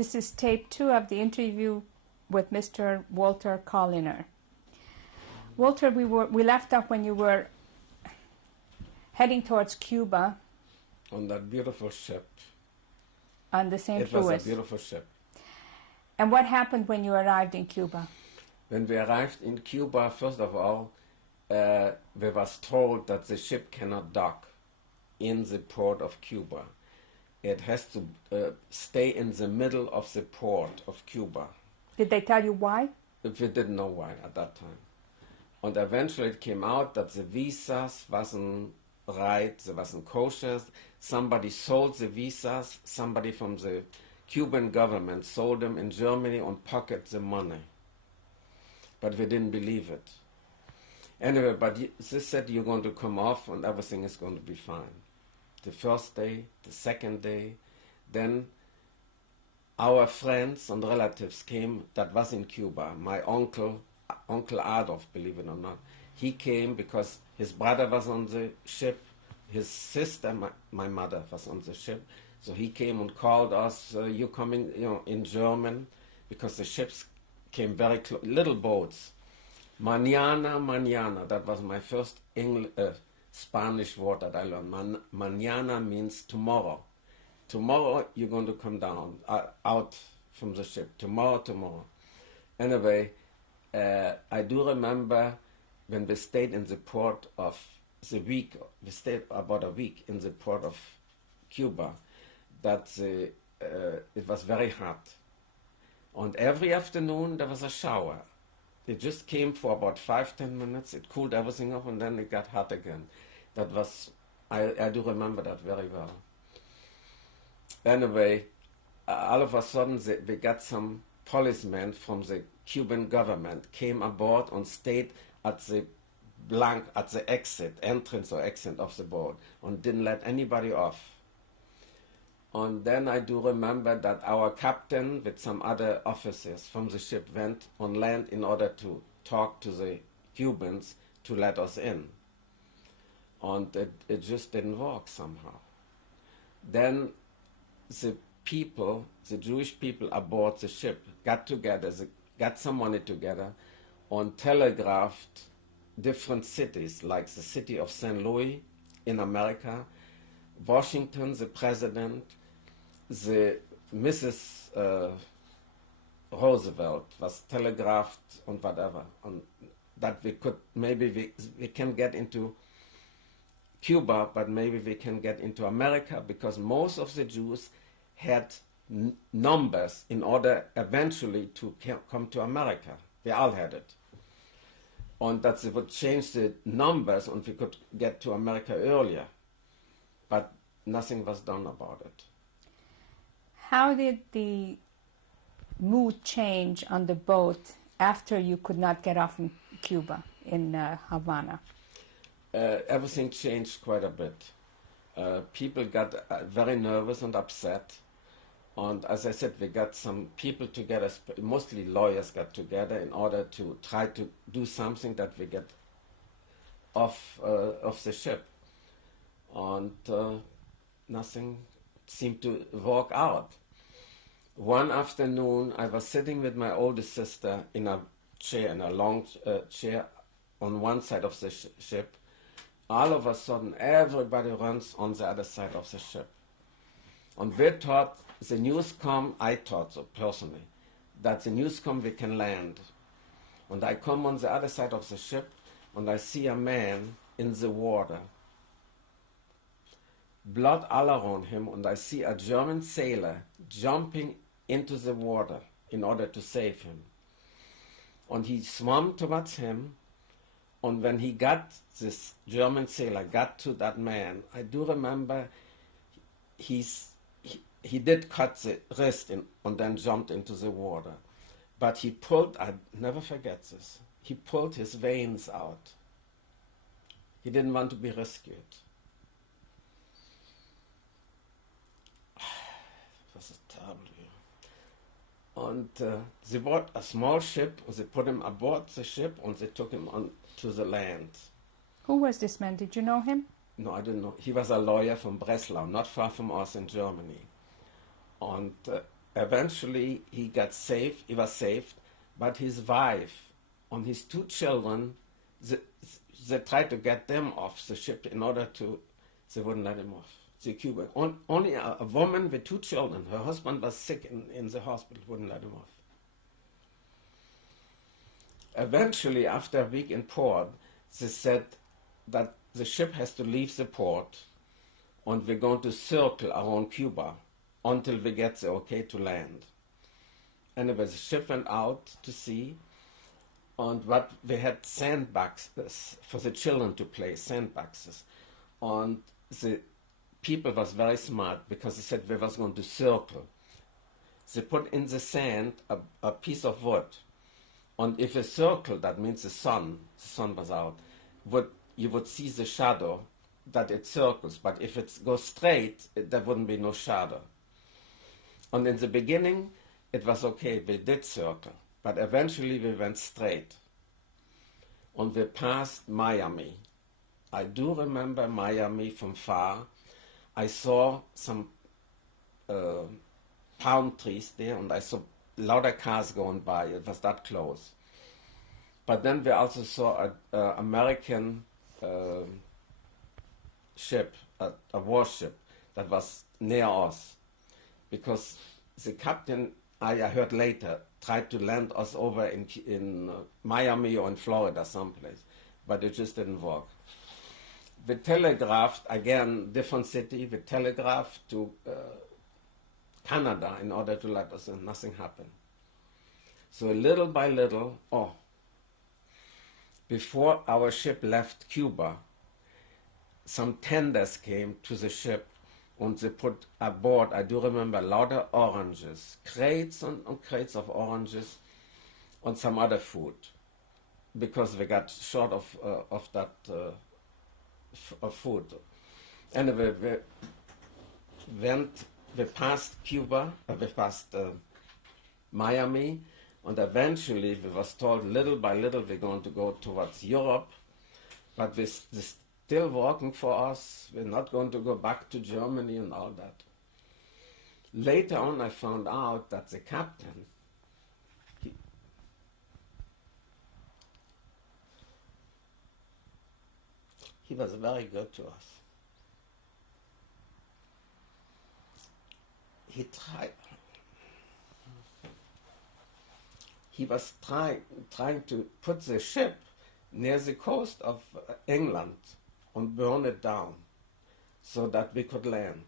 This is tape 2 of the interview with Mr. Walter Karliner. Walter, we left off when you were heading towards Cuba. On that beautiful ship. On the St. Louis. It was a beautiful ship. And what happened when you arrived in Cuba? When we arrived in Cuba, first of all, we was told that the ship cannot dock in the port of Cuba. It has to stay in the middle of the port of Cuba. Did they tell you why? We didn't know why at that time. And eventually it came out that the visas wasn't right, they wasn't kosher. Somebody sold the visas, somebody from the Cuban government sold them in Germany and pocketed the money. But we didn't believe it. Anyway, but they said you're going to come off and everything is going to be fine. The first day, the second day, then our friends and relatives came that was in Cuba. My uncle Adolf, believe it or not, he came because his brother was on the ship, his sister, my mother, was on the ship. So he came and called us, you coming, in German, because the ships came very close, little boats. Mañana, mañana, that was my first Spanish word that I learned. Mañana means tomorrow. Tomorrow you're going to come down, out from the ship. Tomorrow. Anyway, I do remember when we stayed in the port of the week, we stayed about a week in the port of Cuba, that it was very hot. And every afternoon there was a shower. It just came for about 5-10 minutes, it cooled everything off and then it got hot again. That was, I do remember that very well. Anyway, all of a sudden we got some policemen from the Cuban government came aboard and stayed at the entrance or exit of the boat and didn't let anybody off. And then I do remember that our captain with some other officers from the ship went on land in order to talk to the Cubans to let us in. And it just didn't work somehow. Then the people, the Jewish people aboard the ship got together, got some money together and telegraphed different cities, like the city of St. Louis in America, Washington, the president, the Mrs. Roosevelt was telegraphed and whatever, and that we could, maybe we can get into Cuba, but maybe we can get into America, because most of the Jews had numbers in order eventually to come to America. They all had it. And that they would change the numbers and we could get to America earlier. But nothing was done about it. How did the mood change on the boat after you could not get off in Cuba, in Havana? Everything changed quite a bit. People got very nervous and upset. And as I said, we got some people together, mostly lawyers got together in order to try to do something that we get off the ship. And nothing seemed to work out. One afternoon, I was sitting with my oldest sister in a chair, in a long chair on one side of the ship. All of a sudden, everybody runs on the other side of the ship. And we thought the news come, I thought so personally, that the news come we can land. And I come on the other side of the ship and I see a man in the water. Blood all around him, and I see a German sailor jumping into the water in order to save him. And he swam towards him, and when this German sailor got to that man, I do remember he did cut the wrist and then jumped into the water. But he pulled, I never forget this, he pulled his veins out. He didn't want to be rescued. It was a terrible year. And they bought a small ship, and they put him aboard the ship, and they took him on to the land. Who was this man? Did you know him? No, I didn't know. He was a lawyer from Breslau, not far from us in Germany. And eventually he got saved, he was saved, but his wife and his two children, they tried to get them off the ship in order to, they wouldn't let him off. The Cuban, only a woman with two children, her husband was sick in the hospital, wouldn't let him off. Eventually, after a week in port, they said that the ship has to leave the port and we're going to circle around Cuba until we get the okay to land. Anyway, the ship went out to sea, and what we had sandboxes for the children to play, sandboxes. And the people was very smart because they said we was going to circle. They put in the sand a piece of wood. And if a circle, that means the sun was out, you would see the shadow that it circles. But if it goes straight, there wouldn't be no shadow. And in the beginning, it was okay, we did circle. But eventually we went straight. And we passed Miami. I do remember Miami from far. I saw some palm trees there, and I saw a lot of cars going by. It was that close. But then we also saw an American ship, a warship that was near us, because the captain, I heard later, tried to land us over in Miami or in Florida someplace, but it just didn't work. We telegraphed, again, different city, we telegraphed to Canada in order to let us in. Nothing happened. So little by little, before our ship left Cuba, some tenders came to the ship and they put aboard, I do remember, a lot of oranges, crates and crates of oranges and some other food, because we got short of that of food. Anyway, we passed Cuba, we passed Miami, and eventually we was told little by little we're going to go towards Europe, but this still working for us. We're not going to go back to Germany and all that. Later on, I found out that the captain, he was very good to us. He was trying to put the ship near the coast of England and burn it down so that we could land.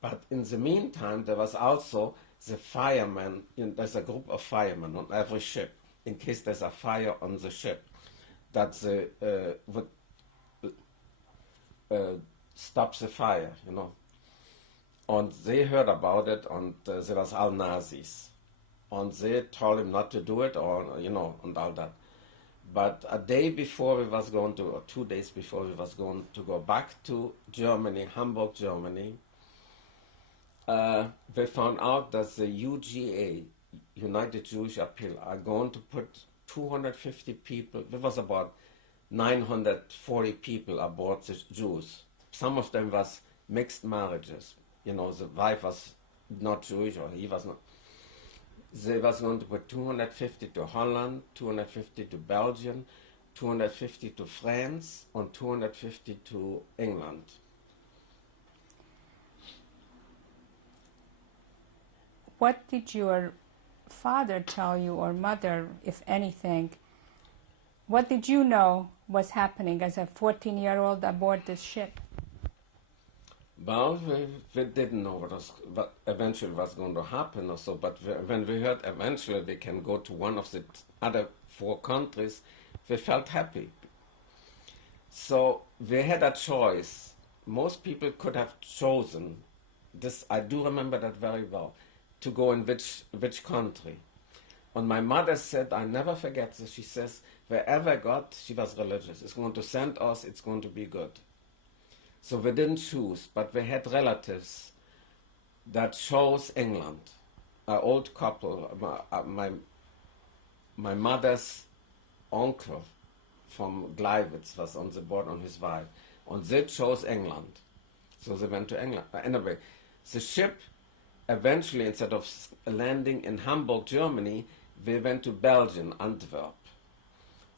But in the meantime, there was also the firemen. There's a group of firemen on every ship in case there's a fire on the ship that would stop the fire, And they heard about it, and they was all Nazis. And they told him not to do it, or, and all that. But a day before we was going to, or 2 days before we was going to go back to Germany, Hamburg, Germany, we found out that the UJA, United Jewish Appeal, are going to put 250 people, there was about 940 people aboard the Jews. Some of them was mixed marriages. The wife was not Jewish, or he was not. They was going to put 250 to Holland, 250 to Belgium, 250 to France, and 250 to England. What did your father tell you, or mother, if anything? What did you know was happening as a 14-year-old aboard this ship? Well, we didn't know what eventually was going to happen or so, but when we heard eventually we can go to one of the other 4 countries, we felt happy. So we had a choice. Most people could have chosen this, I do remember that very well, to go in which country. And my mother said, I never forget this, she says, wherever God, she was religious, is going to send us, it's going to be good. So we didn't choose, but we had relatives that chose England. An old couple, my mother's uncle from Gleiwitz was on the board on his wife, and they chose England. So they went to England. Anyway, the ship eventually, instead of landing in Hamburg, Germany, we went to Belgium, Antwerp.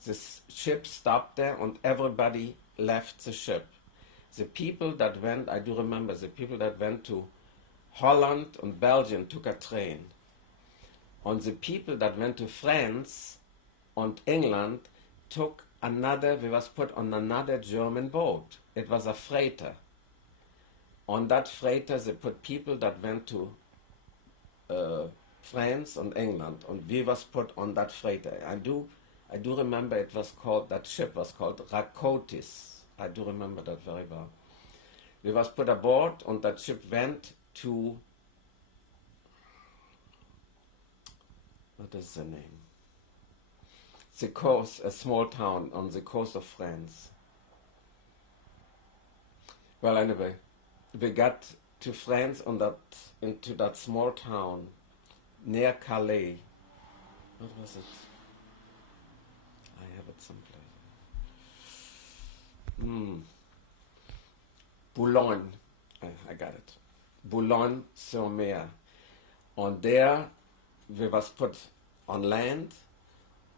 This ship stopped there and everybody left the ship. The people that went, I do remember, the people that went to Holland and Belgium took a train. And the people that went to France and England took another, we was put on another German boat. It was a freighter. On that freighter, they put people that went to France and England, and we was put on that freighter. I do remember it was called, that ship was called Rakotis. I do remember that very well. We was put aboard, and that ship went to, what is the name? The coast, a small town on the coast of France. Well, anyway, we got to France on that, into that small town near Calais. What was it? I have it someplace. Boulogne. I got it. Boulogne-sur-Mer. And there we was put on land,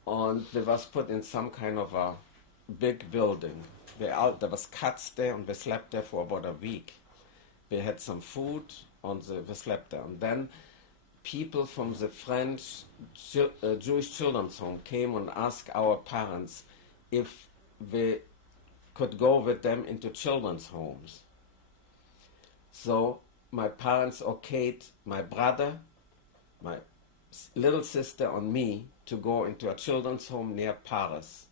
and we was put in some kind of a big building. There was cats there, and we slept there for about a week. We had some food, and we slept there. And then people from the French Jewish Children's Home came and asked our parents if we could go with them into children's homes. So my parents okayed my brother, my little sister, and me to go into a children's home near Paris.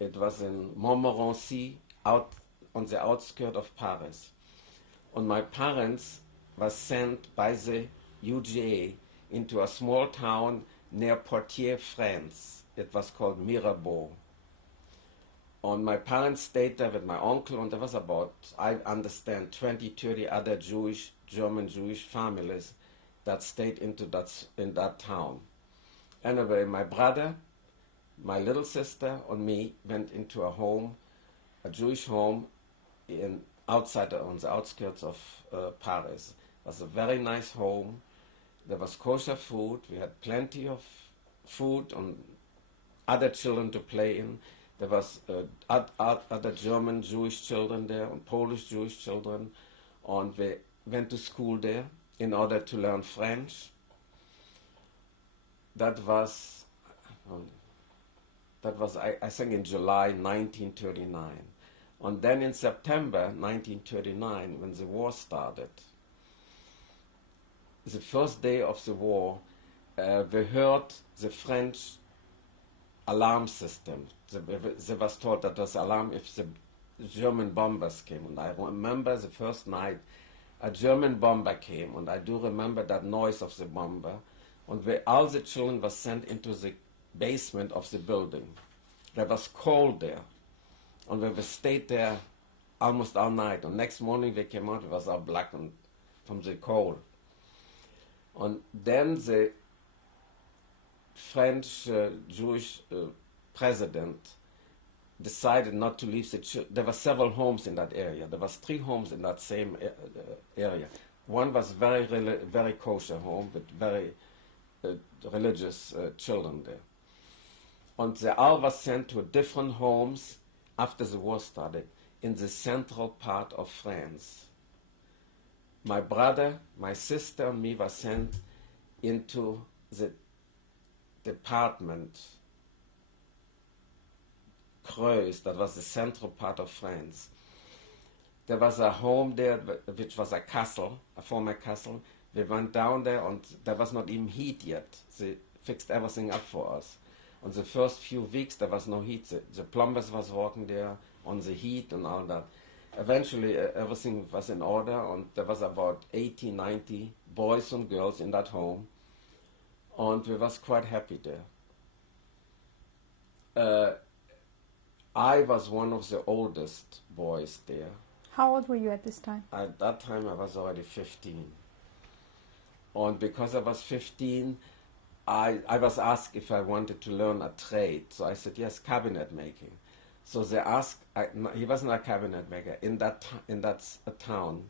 It was in Montmorency, out on the outskirts of Paris. And my parents were sent by the UGA into a small town near Poitiers, France. It was called Mirabeau. And my parents stayed there with my uncle, and there was about, I understand, 20, 30 other German Jewish families that stayed in that town. Anyway, my brother, my little sister, and me went into a home, a Jewish home, outside on the outskirts of Paris. It was a very nice home. There was kosher food. We had plenty of food and other children to play in. There was other German Jewish children there and Polish Jewish children, and we went to school there in order to learn French. That was I think in July 1939. And then in September 1939, when the war started, the first day of the war, we heard the French alarm system. They was told that there was alarm if the German bombers came. And I remember the first night a German bomber came, and I do remember that noise of the bomber. And all the children were sent into the basement of the building. There was cold there. And we stayed there almost all night. And next morning we came out, it was all black and from the cold. And then the French Jewish president decided not to leave the children. There were several homes in that area. There was 3 homes in that same area. One was very kosher home with very religious children there. And they all were sent to different homes after the war started in the central part of France. My brother, my sister, and me were sent into the department Creuse, that was the central part of France. There was a home there which was a castle, a former castle. We went down there and there was not even heat yet. They fixed everything up for us. On the first few weeks there was no heat. The plumbers was working there on the heat and all that. Eventually everything was in order, and there was about 80, 90 boys and girls in that home, and we was quite happy there. I was one of the oldest boys there. How old were you at this time? At that time I was already 15. And because I was 15, I was asked if I wanted to learn a trade. So I said, yes, cabinet making. So they asked, he wasn't a cabinet maker. In that town,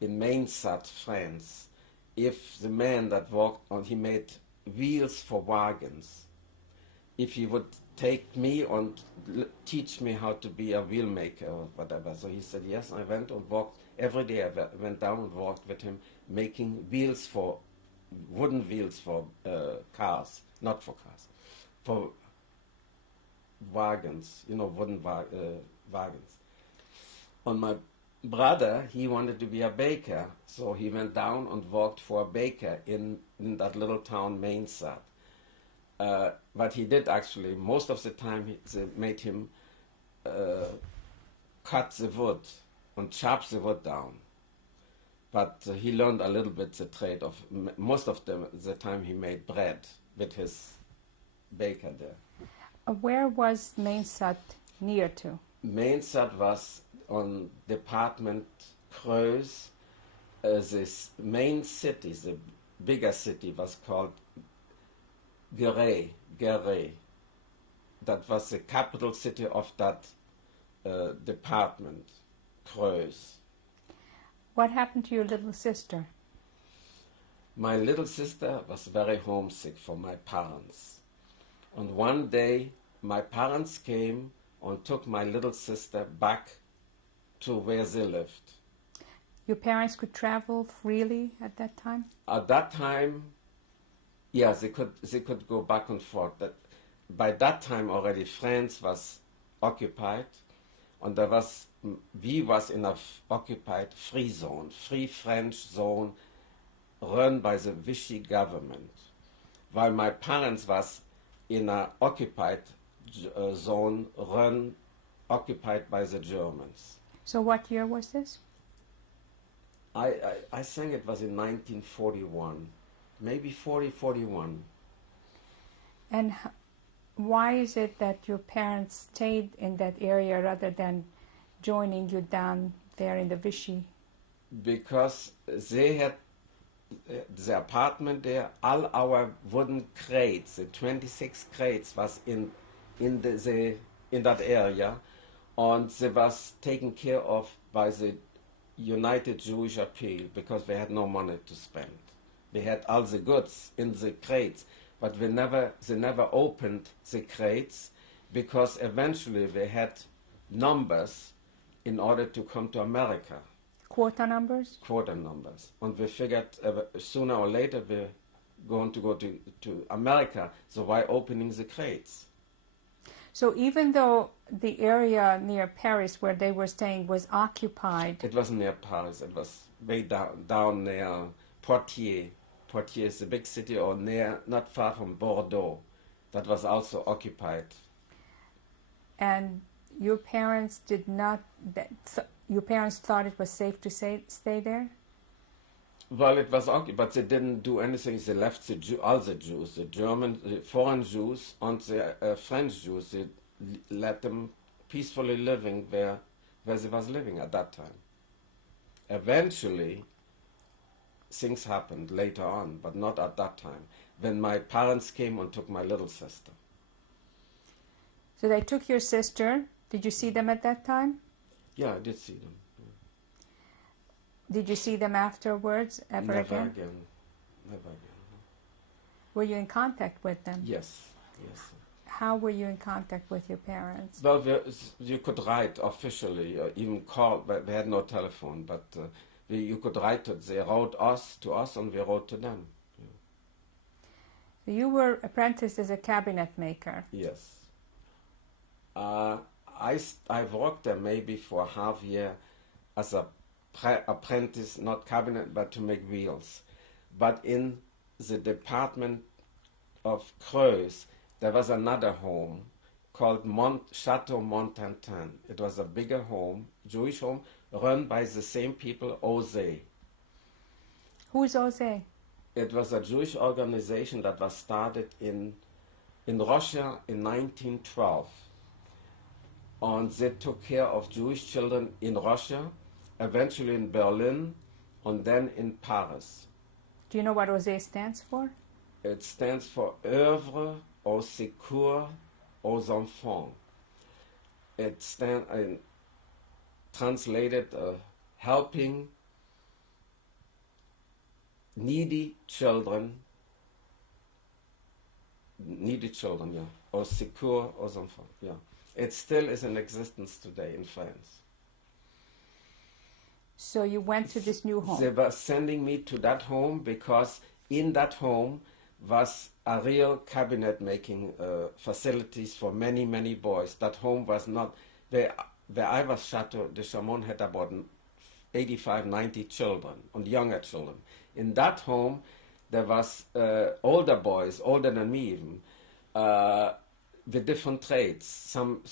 in Mainsat, France, if the man that walked on, he made wheels for wagons. If he would take me and teach me how to be a wheel maker or whatever. So he said, yes, I went and walked. Every day I went down and walked with him, making wheels for, wooden wheels for cars, not for cars, for wagons, wooden wagons. And my brother, he wanted to be a baker, so he went down and worked for a baker in that little town, Mainzat. But he did actually, most of the time, they made him cut the wood and chop the wood down. But he learned a little bit the trade of, most of the time he made bread with his baker there. Where was Mainzat near to? Mainzat was on Department Creuse. This main city, the bigger city, was called Guéret. That was the capital city of that department, Creuse. What happened to your little sister? My little sister was very homesick for my parents. And one day, my parents came and took my little sister back to where they lived. Your parents could travel freely at that time? At that time, yeah, they could go back and forth. By that time already, France was occupied, and we was in a occupied free zone, free French zone, run by the Vichy government, while my parents was in a occupied zone, occupied by the Germans. So what year was this? I think it was in 1941, maybe 41. And why is it that your parents stayed in that area rather than joining you down there in the Vichy? Because they had the apartment there, all our wooden crates, the 26 crates was in that area, and they was taken care of by the United Jewish Appeal because we had no money to spend. We had all the goods in the crates, but they never opened the crates because eventually we had numbers in order to come to America. Quota numbers? Quota numbers. And we figured sooner or later we're going to go to America, so why opening the crates? So even though the area near Paris where they were staying was occupied... It wasn't near Paris, it was way down near Poitiers. Poitiers is a big city, or not far from Bordeaux. That was also occupied. And your parents did not... your parents thought it was safe to stay there? Well, it was occupied, but they didn't do anything. They left all the Jews, the German, the foreign Jews, and the French Jews. They let them peacefully living where they was living at that time. Eventually, things happened later on, but not at that time, when my parents came and took my little sister. So they took your sister. Did you see them at that time? Yeah, I did see them. Did you see them afterwards, ever Never again? Never again. Were you in contact with them? Yes. How were you in contact with your parents? Well, you could write officially, even call, but we had no telephone, but you could write it. They wrote to us, and we wrote to them. So you were apprenticed as a cabinet maker. Yes. I worked there maybe for a half year as a apprentice, not cabinet, but to make wheels. But in the department of Creuse, there was another home called Chateau Montantin. It was a bigger home, Jewish home, run by the same people, Ose. Who's Ose? It was a Jewish organization that was started in Russia in 1912. And they took care of Jewish children in Russia, eventually in Berlin, and then in Paris. Do you know what Ose stands for? It stands for Œuvre au Secours aux Enfants. It translated helping needy children, yeah, or secure or something, yeah. It still is in existence today in France. So you went to this new home. They were sending me to that home because in that home was a real cabinet making facilities for many, many boys. That home was not, where I was Chateau de Chaumont had about 85, 90 children and younger children. In that home, there was older boys, older than me even, with different trades. Some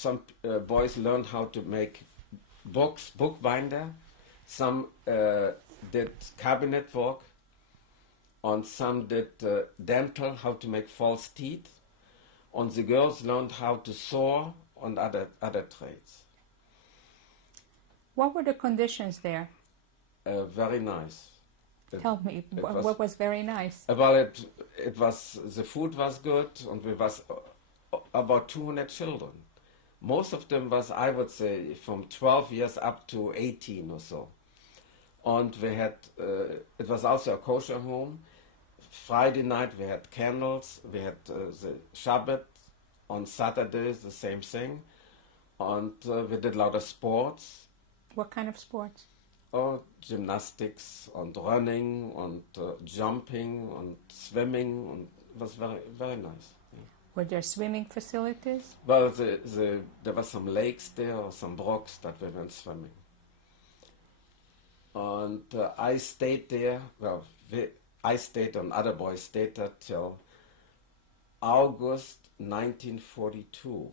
boys learned how to make books, bookbinder. Some did cabinet work, and some did dental, how to make false teeth. And the girls learned how to sew and other trades. What were the conditions there? Very nice. Tell me, what was very nice? Well, it was, the food was good, and we was about 200 children. Most of them was, I would say, from 12 years up to 18 or so. And we had, it was also a kosher home. Friday night we had candles, we had the Shabbat, on Saturdays the same thing. And we did a lot of sports. What kind of sports? Oh, gymnastics and running and jumping and swimming, and it was very, very nice. Yeah. Were there swimming facilities? Well, there were some lakes there or some brooks that we went swimming. And I stayed there, well, I stayed and other boys stayed there till August 1942,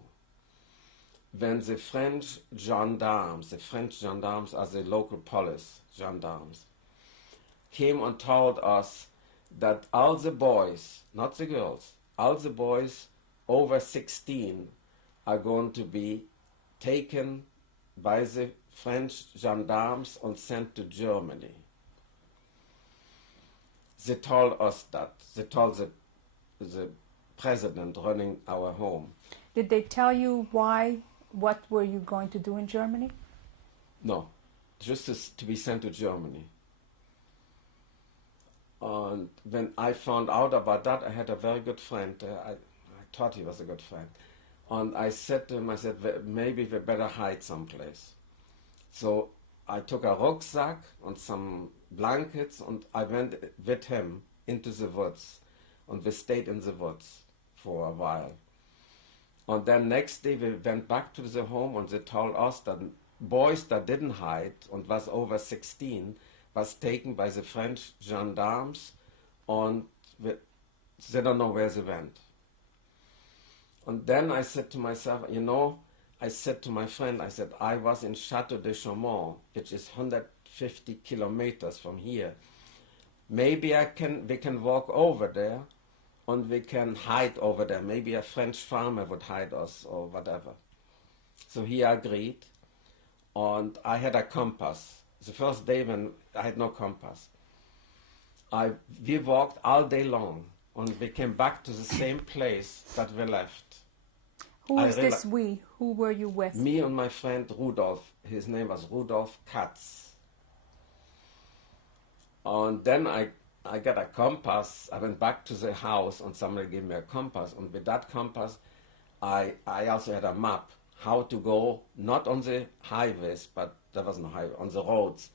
when the French gendarmes are the local police gendarmes, came and told us that all the boys, not the girls, all the boys over 16 are going to be taken by the French gendarmes and sent to Germany. They told us that. They told the president running our home. Did they tell you why? What were you going to do in Germany? No, just to be sent to Germany. And when I found out about that, I had a very good friend. I thought he was a good friend. And I said to him, I said, maybe we better hide someplace. So I took a rucksack and some blankets, and I went with him into the woods. And we stayed in the woods for a while. And then next day we went back to the home, and they told us that boys that didn't hide and was over 16 was taken by the French gendarmes, and they don't know where they went. And then I said to myself, I said to my friend, I said, I was in Chateau de Chaumont, which is 150 kilometers from here. Maybe we can walk over there and we can hide over there. Maybe a French farmer would hide us or whatever. So he agreed, and I had a compass. The first day when I had no compass, we walked all day long, and we came back to the same place that we left. Who was this we? Who were you with? Me and my friend Rudolf. His name was Rudolf Katz. And then I got a compass. I went back to the house, and somebody gave me a compass. And with that compass, I also had a map how to go, not on the highways, but there was no highway, on the roads,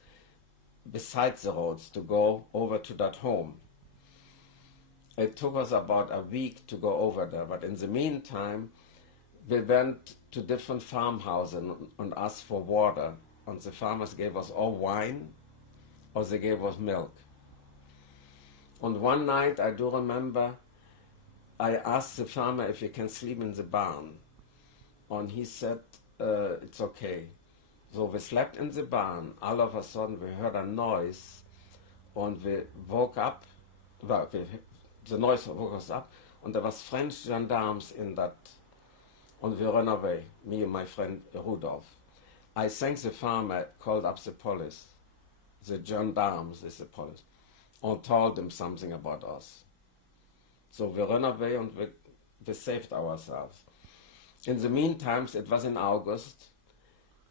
besides the roads, to go over to that home. It took us about a week to go over there, but in the meantime, we went to different farmhouses and asked for water, and the farmers gave us all wine, or they gave us milk. And one night, I do remember, I asked the farmer if he can sleep in the barn, and he said, it's okay. So we slept in the barn. All of a sudden, we heard a noise, and we woke up. Well, the noise woke us up, and there was French gendarmes in that. And we ran away, me and my friend Rudolf. I thank the farmer, called up the police. The gendarmes is the police, and told them something about us. So we ran away, and we saved ourselves. In the meantime, it was in August.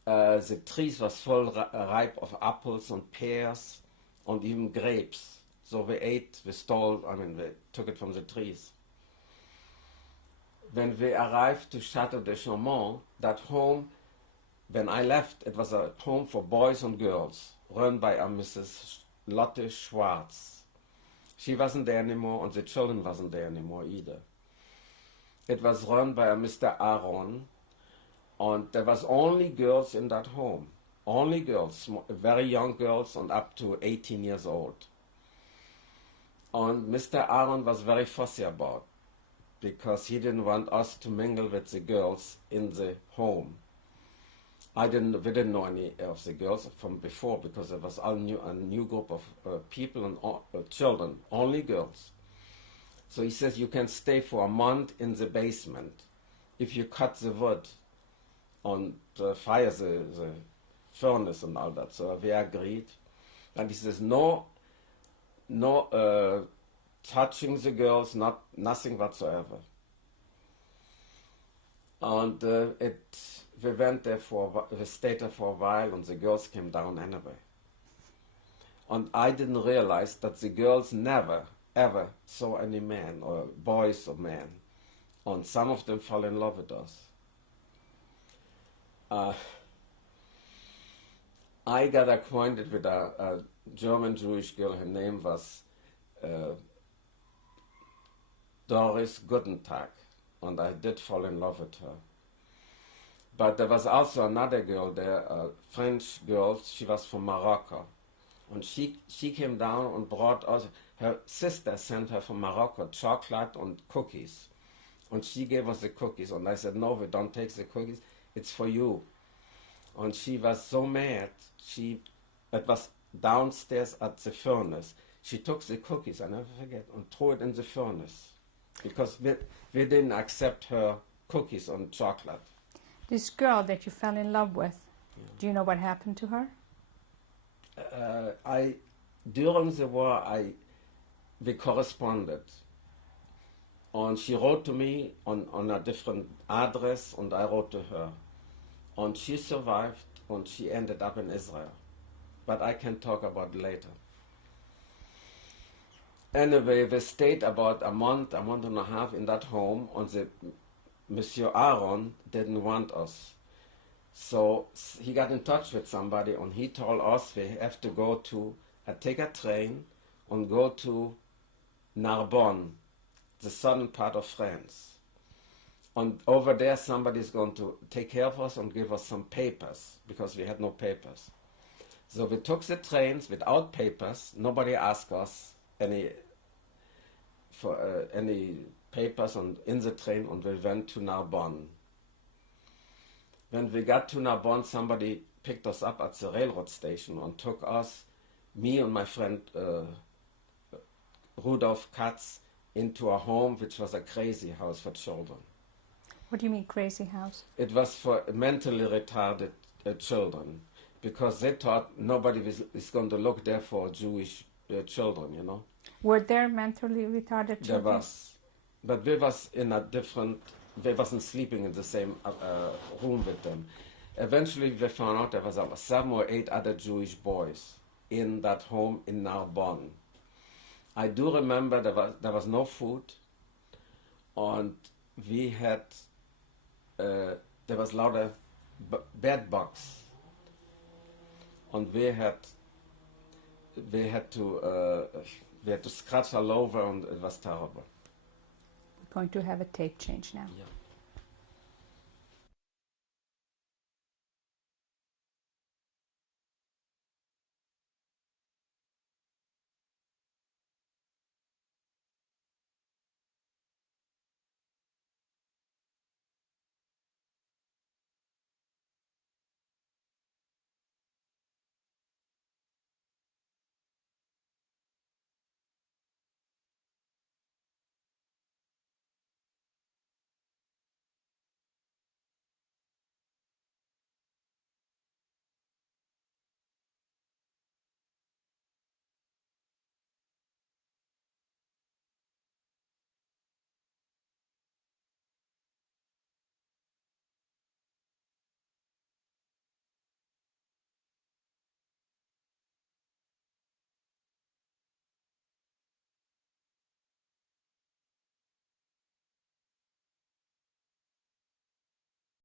The trees was full ripe of apples and pears and even grapes. so we ate, we stole, we took it from the trees. When we arrived to Chateau de Chaumont, that home, when I left, it was a home for boys and girls, run by a Mrs. Lotte Schwarz. She wasn't there anymore, and the children wasn't there anymore either. It was run by a Mr. Aaron, and there was only girls in that home. Only girls, very young girls, and up to 18 years old. And Mr. Aaron was very fussy about, because he didn't want us to mingle with the girls in the home. We didn't know any of the girls from before, because it was a new group of people and children, only girls. So he says you can stay for a month in the basement if you cut the wood and fire the furnace and all that. So we agreed. And he says no touching the girls, nothing whatsoever. And we went there we stayed there for a while, and the girls came down anyway. And I didn't realize that the girls never, ever saw any man, or boys or men. And some of them fell in love with us. I got acquainted with a German Jewish girl. Her name was Doris Gutentag, and I did fall in love with her. But there was also another girl there, a French girl. She was from Morocco, and she came down and brought us. Her sister sent her from Morocco chocolate and cookies, and she gave us the cookies. And I said, "No, we don't take the cookies. It's for you." And she was so mad. It was downstairs at the furnace. She took the cookies, I never forget, and threw it in the furnace, because we didn't accept her cookies and chocolate. This girl that you fell in love with, Yeah. do you know what happened to her? During the war, we corresponded, and she wrote to me on a different address, and I wrote to her, and she survived, and she ended up in Israel, but I can talk about it later. Anyway, we stayed about a month and a half in that home, and Monsieur Aaron didn't want us. So he got in touch with somebody, and he told us we have to go take a train and go to Narbonne, the southern part of France. And over there somebody's going to take care of us and give us some papers, because we had no papers. So we took the trains without papers. Nobody asked us any papers in the train, and we went to Narbonne. When we got to Narbonne, somebody picked us up at the railroad station and took us, me and my friend Rudolf Katz, into a home which was a crazy house for children. What do you mean crazy house? It was for mentally retarded children, because they thought nobody is going to look there for Jewish children, you know. Were there mentally retarded children? There was. But we wasn't sleeping in the same room with them. Eventually we found out there was 7 or 8 other Jewish boys in that home in Narbonne. I do remember there was no food, and we had, there was a lot of bed bugs, and we had to scratch all over, and it was terrible. We're going to have a tape change now. Yeah.